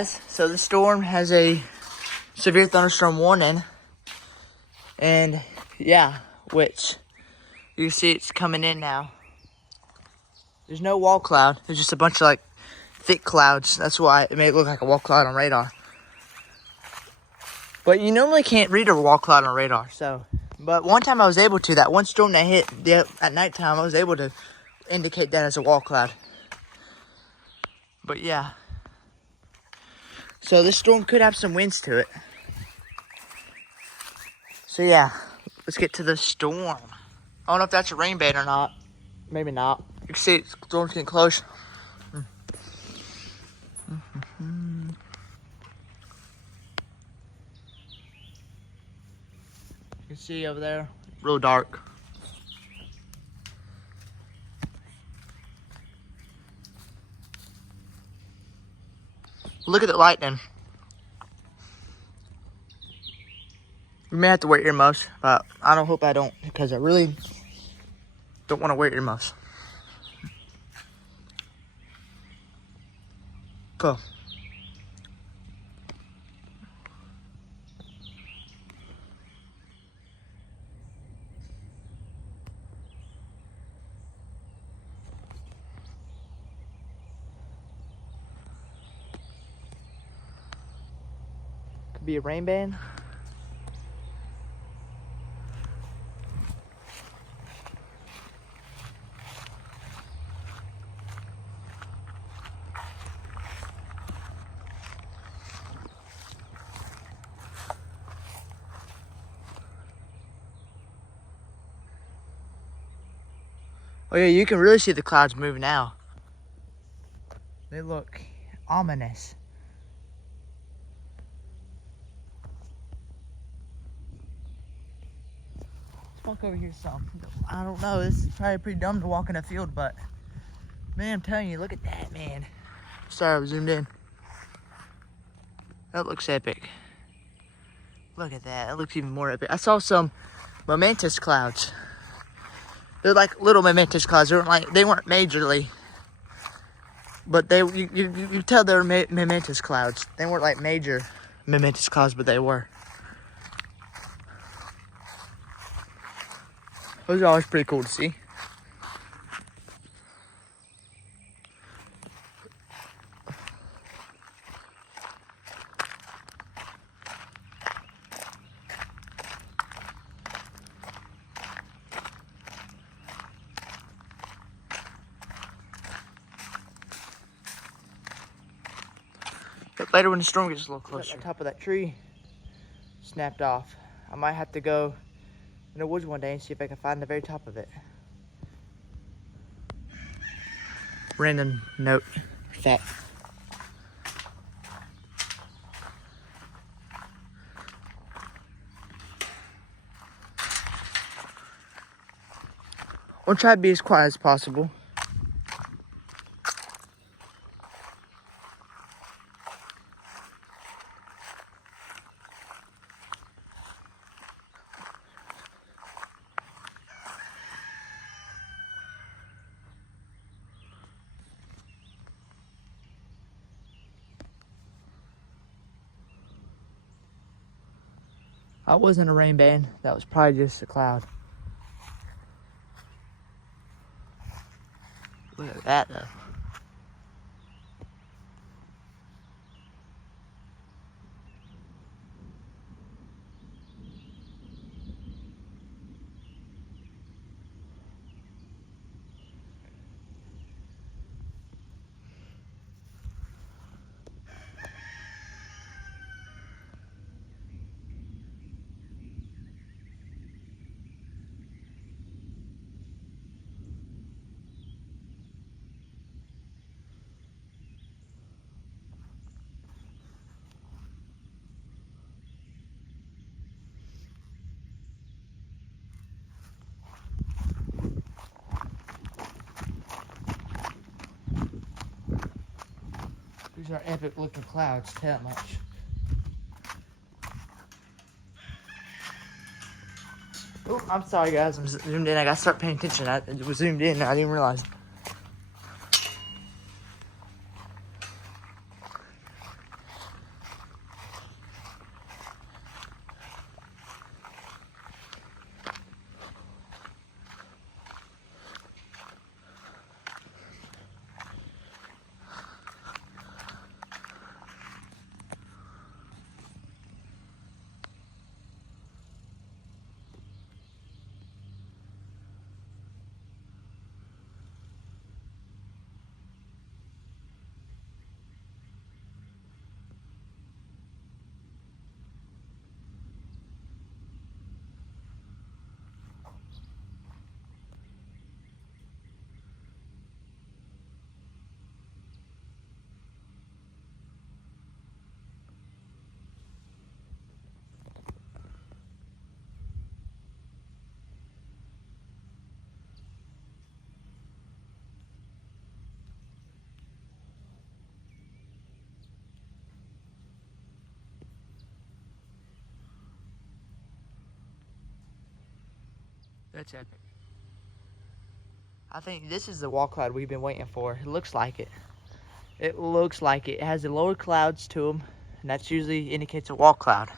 guys, so the storm has a severe thunderstorm warning, and yeah, which you can see it's coming in now. There's no wall cloud, there's just a bunch of like thick clouds. That's why it may look like a wall cloud on radar. But you normally can't read a wall cloud on radar, so. But one time I was able to, that one storm that hit at nighttime, I was able to indicate that as a wall cloud. But yeah. So this storm could have some winds to it. So yeah, let's get to the storm. I don't know if that's a rain band or not. Maybe not. You can see the storm's getting close. You can see over there, real dark. Look at the lightning. You may have to wear earmuffs, but I don't hope I don't, because I really don't want to wear earmuffs. Cool. Could be a rain band. Oh yeah, you can really see the clouds move now. They look ominous. Let's walk over here some. I don't know, this is probably pretty dumb to walk in a field, but man, I'm telling you, look at that, man. Sorry, I was zoomed in. That looks epic. Look at that, that looks even more epic. I saw some momentous clouds. They're like little momentous clouds. They weren't majorly, but you tell they're momentous clouds. They weren't like major momentous clouds, but they were. Those are always pretty cool to see. But later when the storm gets a little closer. The top of that tree snapped off. I might have to go in the woods one day and see if I can find the very top of it. Random note, fact. We'll try to be as quiet as possible. That wasn't a rain band. That was probably just a cloud. Look at that though. These are epic looking clouds, tell that much. Oh, I'm sorry guys, I'm zoomed in. I gotta start paying attention. I was zoomed in, I didn't realize. That's epic. I think this is the wall cloud we've been waiting for. It looks like it. It looks like it. It has the lower clouds to them, and that's usually indicates a wall cloud.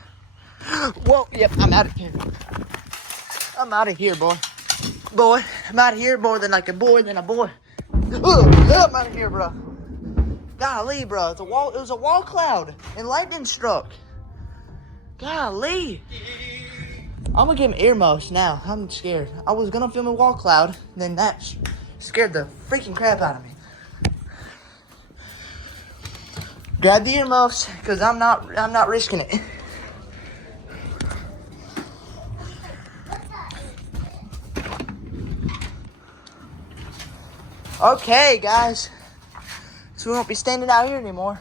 Whoa, yep, I'm out of here. I'm out of here, boy. Boy, I'm out of here more than like a boy than a boy. I'm out of here, bro. Golly, bro, it was a wall cloud, and lightning struck. Golly. I'm gonna give him earmuffs now. I'm scared. I was gonna film a wall cloud, then that scared the freaking crap out of me. Grab the earmuffs, cause I'm not risking it. Okay, guys. So we won't be standing out here anymore.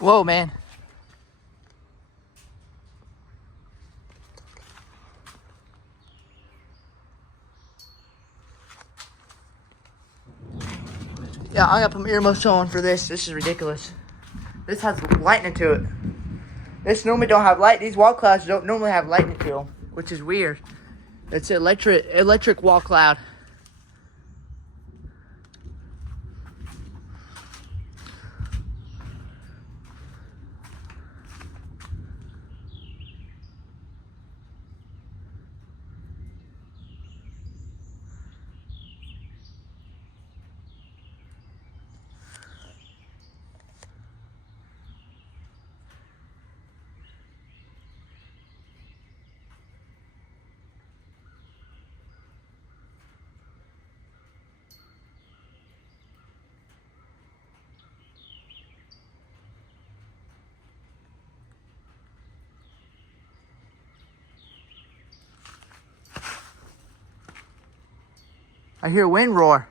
Whoa, man. Yeah, I gotta put my earmuffs on for this. This is ridiculous. This has lightning to it. This normally don't have light. These wall clouds don't normally have lightning to them, which is weird. It's an electric wall cloud. I hear wind roar.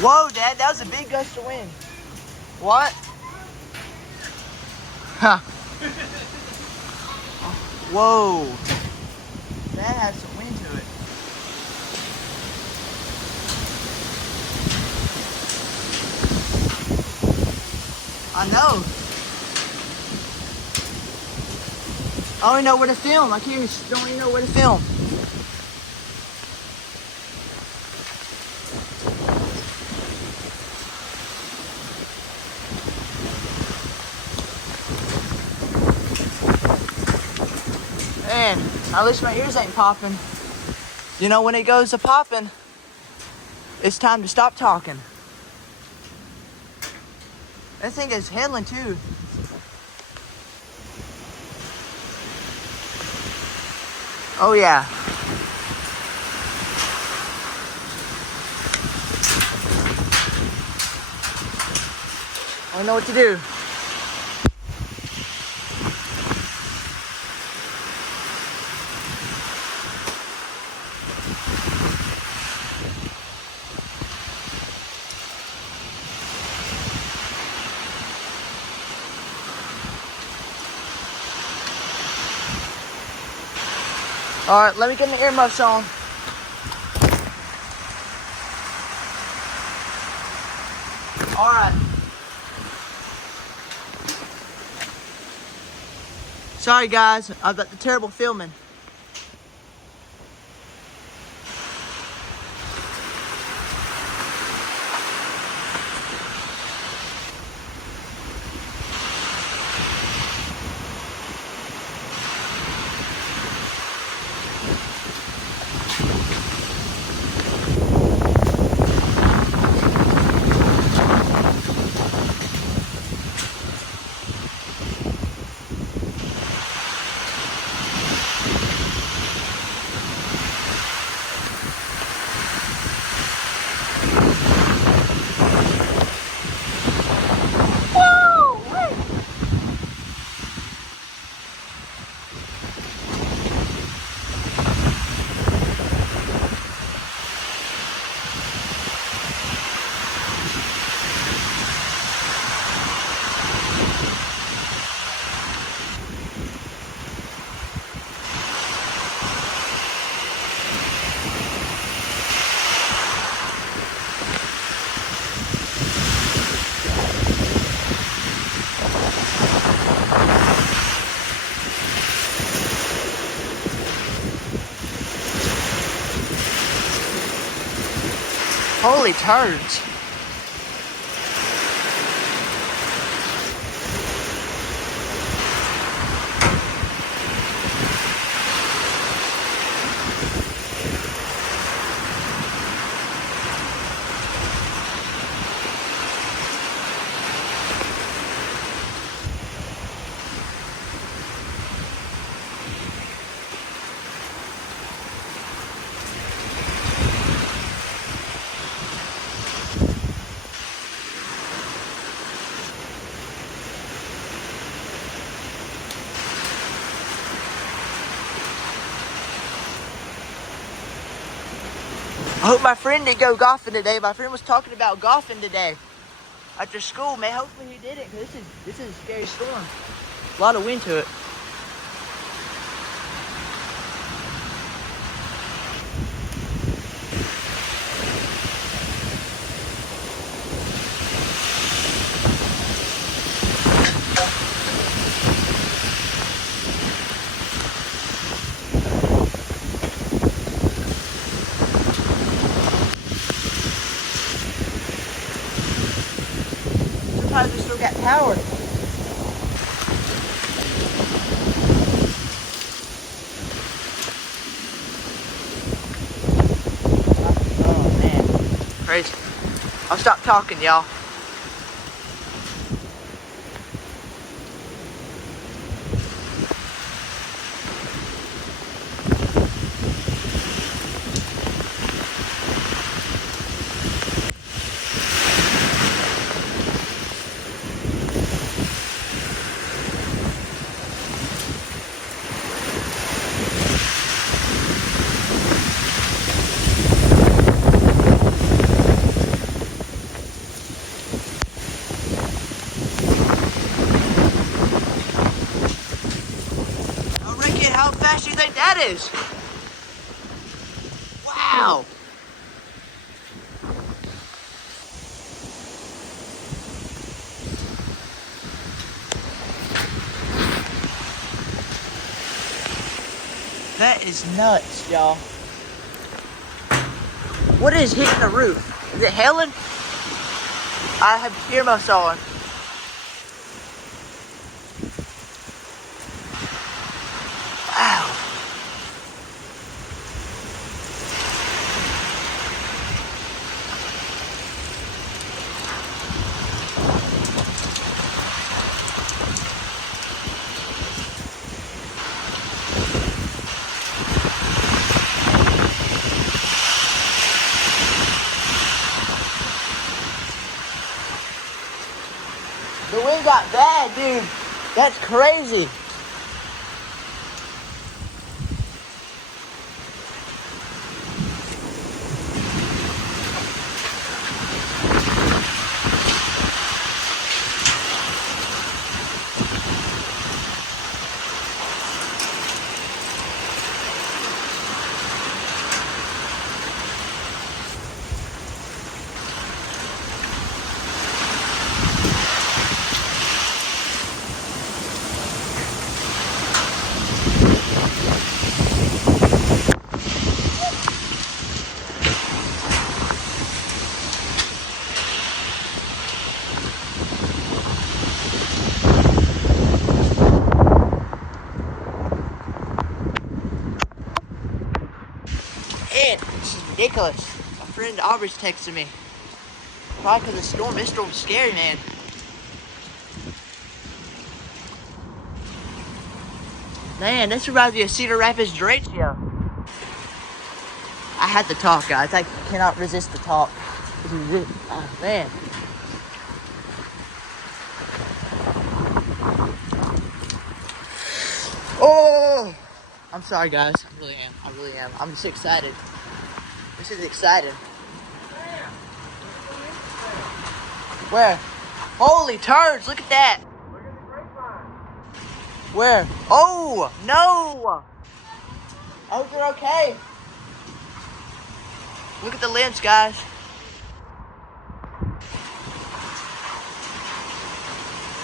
Whoa, Dad, that was a big gust of wind. What? Huh. Whoa. That has some wind to it. I know. I don't even know where to film. I can't even, don't even know where to film. Man, at least my ears ain't popping. You know, when it goes to popping, it's time to stop talking. That thing is handling too. Oh yeah. I don't know what to do. All right, let me get the earmuffs on. All right. Sorry guys, I've got the terrible filming. Holy turds. I hope my friend didn't go golfing today. My friend was talking about golfing today after school, man. Hopefully he didn't, because this is a scary storm. A lot of wind to it. Sometimes we still got power. Oh man, crazy. I'll stop talking, y'all. How fast do you think that is? Wow. That is nuts, y'all. What is hitting the roof? Is it hailing? I have earmuffs on. Wow. The wind got bad, dude. That's crazy. Man, this is ridiculous. My friend Aubrey's texting me. Probably because the storm. This storm's scary, man. Man, this reminds me of Cedar Rapids Derecho. I had to talk, guys. I cannot resist the talk. This is it. Oh, man. Oh! I'm sorry, guys. I really am. I really am. I'm just excited. This is exciting. Where? Holy turds, look at that. Look at the grapevine. Where? Oh, no. I hope you're okay. Look at the limbs, guys.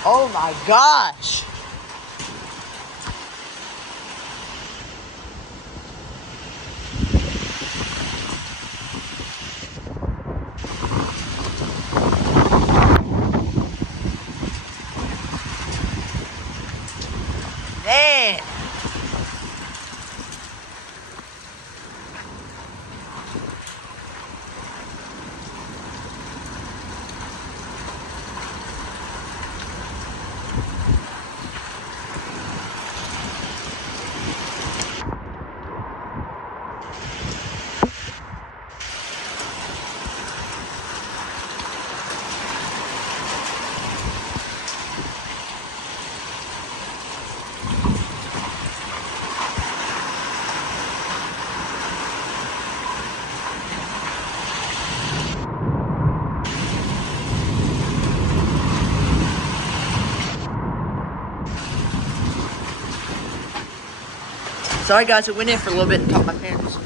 Oh my gosh. Man. Sorry guys, it went in for a little bit and caught my pants.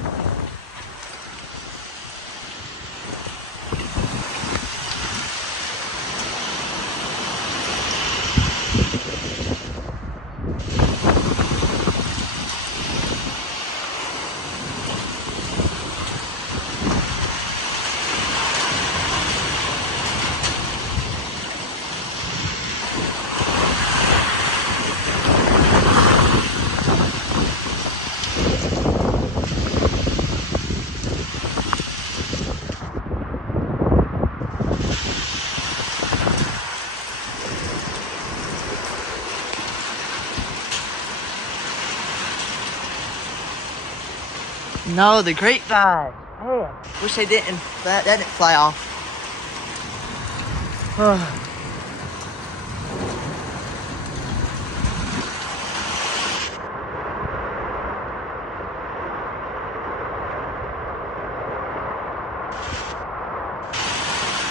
No, the grapevine. Man, wish they didn't. That didn't fly off.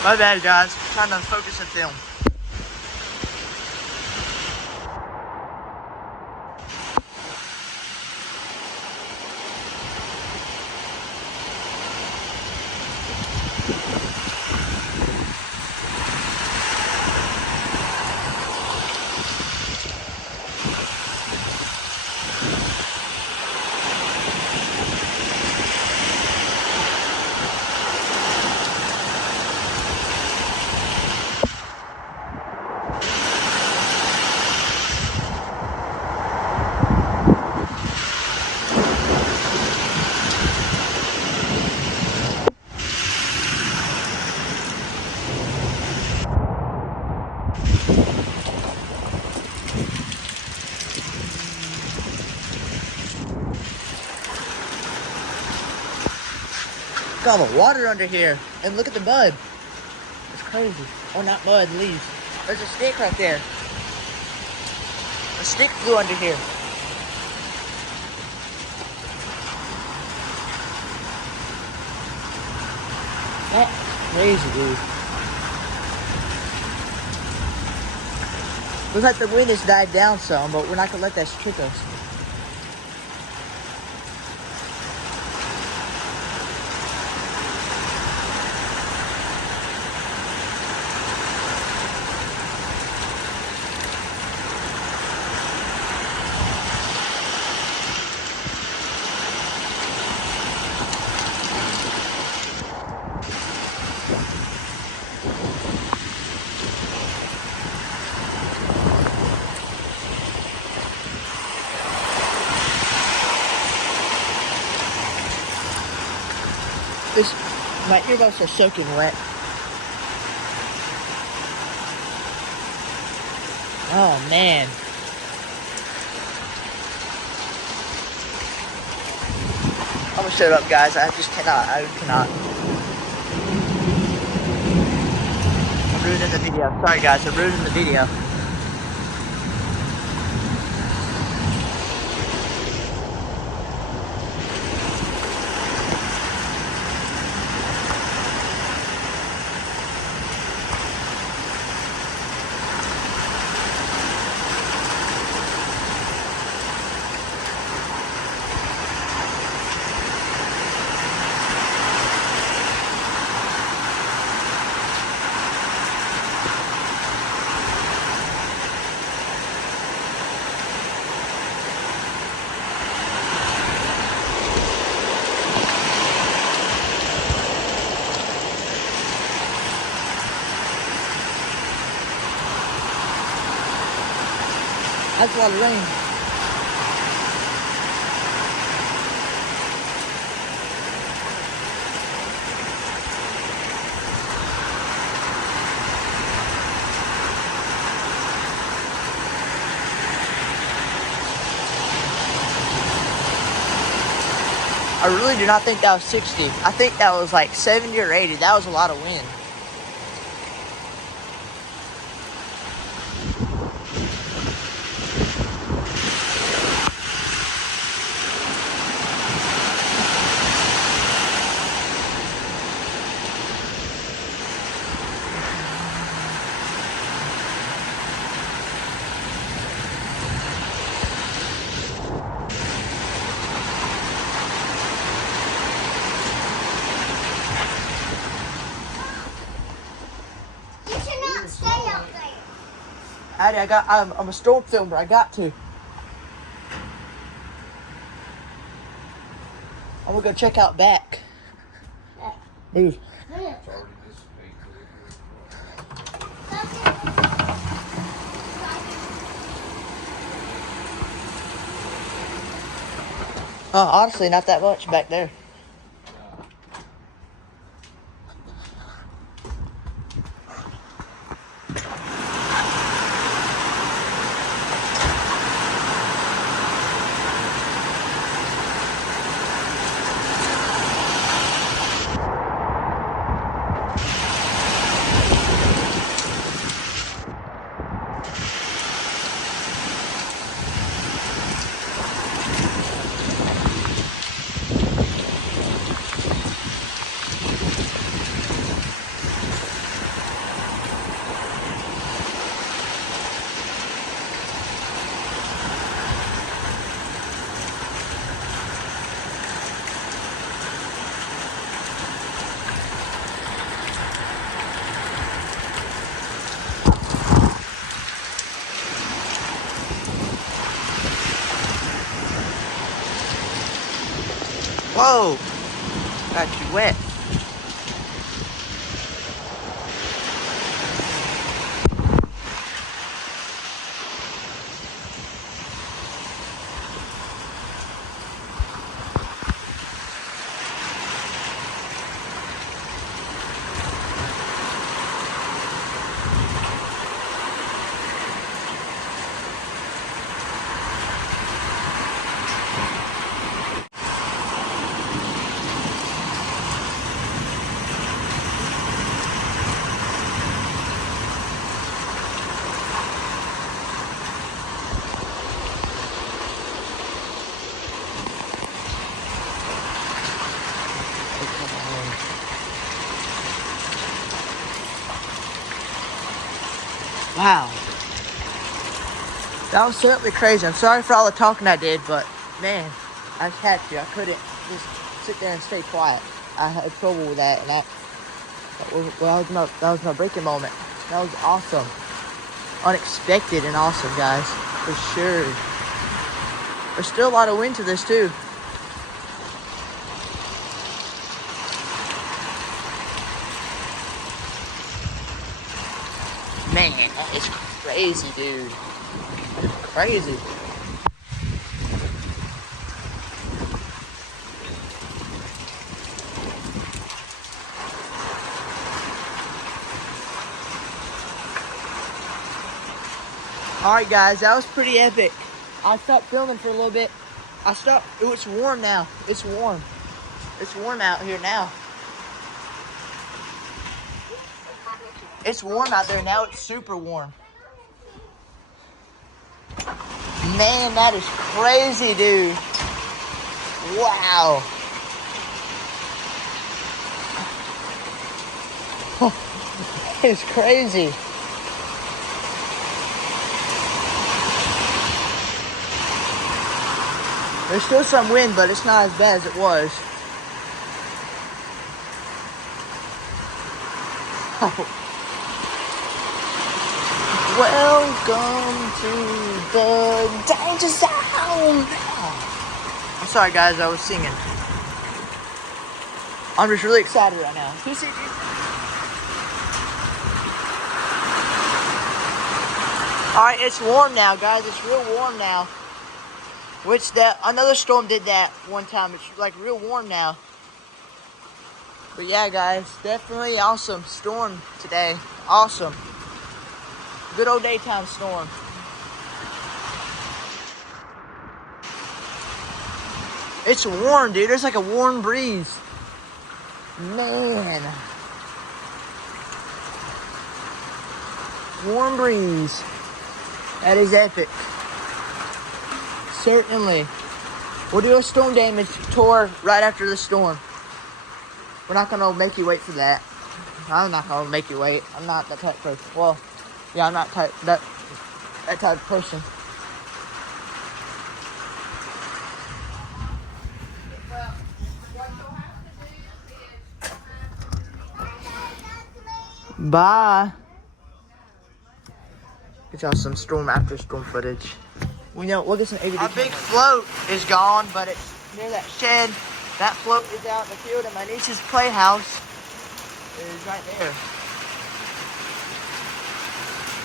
My bad, guys. I'm trying to focus and film. Look at all the water under here. And look at the mud. It's crazy. Oh, not mud, leaves. There's a snake right there. A snake flew under here. That's crazy, dude. Looks like the wind has died down some, but we're not gonna let that trick us. This, my earbuds are soaking wet. Oh man. I'm gonna shut up, guys. I just cannot. I cannot. I'm ruining the video. Sorry, guys. I'm ruining the video. That's a lot of rain. I really do not think that was 60. I think that was like 70 or 80. That was a lot of wind. Addie, I'm a storm filmer. I got to. I'm gonna go check out back. Move. Honestly, not that much back there. Whoa! Got you wet. Wow. That was certainly crazy. I'm sorry for all the talking I did, but man, I had to. I couldn't just sit there and stay quiet. I had trouble with that, and that was my breaking moment. That was awesome. Unexpected and awesome, guys. For sure. There's still a lot of wind to this, too. Man, that is crazy, dude. Crazy. Alright guys, that was pretty epic. I stopped filming for a little bit. It's warm now. It's warm. It's warm out here now. It's warm out there now. It's super warm. Man, that is crazy, dude. Wow. It's crazy. There's still some wind, but it's not as bad as it was. Welcome to the danger zone. I'm sorry, guys. I was singing. I'm just really excited right now. Alright, it's warm now, guys. It's real warm now. Which another storm did that one time. It's like real warm now. But yeah, guys, definitely awesome storm today. Awesome. Good old daytime storm. It's warm, dude. There's like a warm breeze. Man. Warm breeze. That is epic. Certainly. We'll do a storm damage tour right after the storm. We're not going to make you wait for that. I'm not going to make you wait. I'm not that type of person. Well, yeah, I'm not that type of person. Bye. Get y'all some storm after storm footage. We'll get some AVD. Our big float is gone, but it's near that shed. That float is out in the field, and my niece's playhouse is right there.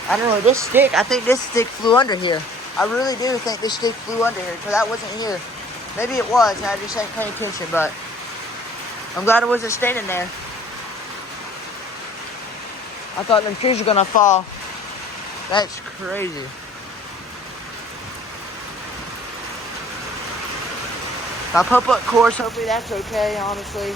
I don't know, this stick, I think this stick flew under here. I really do think this stick flew under here, because that wasn't here. Maybe it was, and I just ain't paying attention, but I'm glad it wasn't standing there. I thought them trees were gonna fall. That's crazy. My pop-up course, hopefully that's okay, honestly.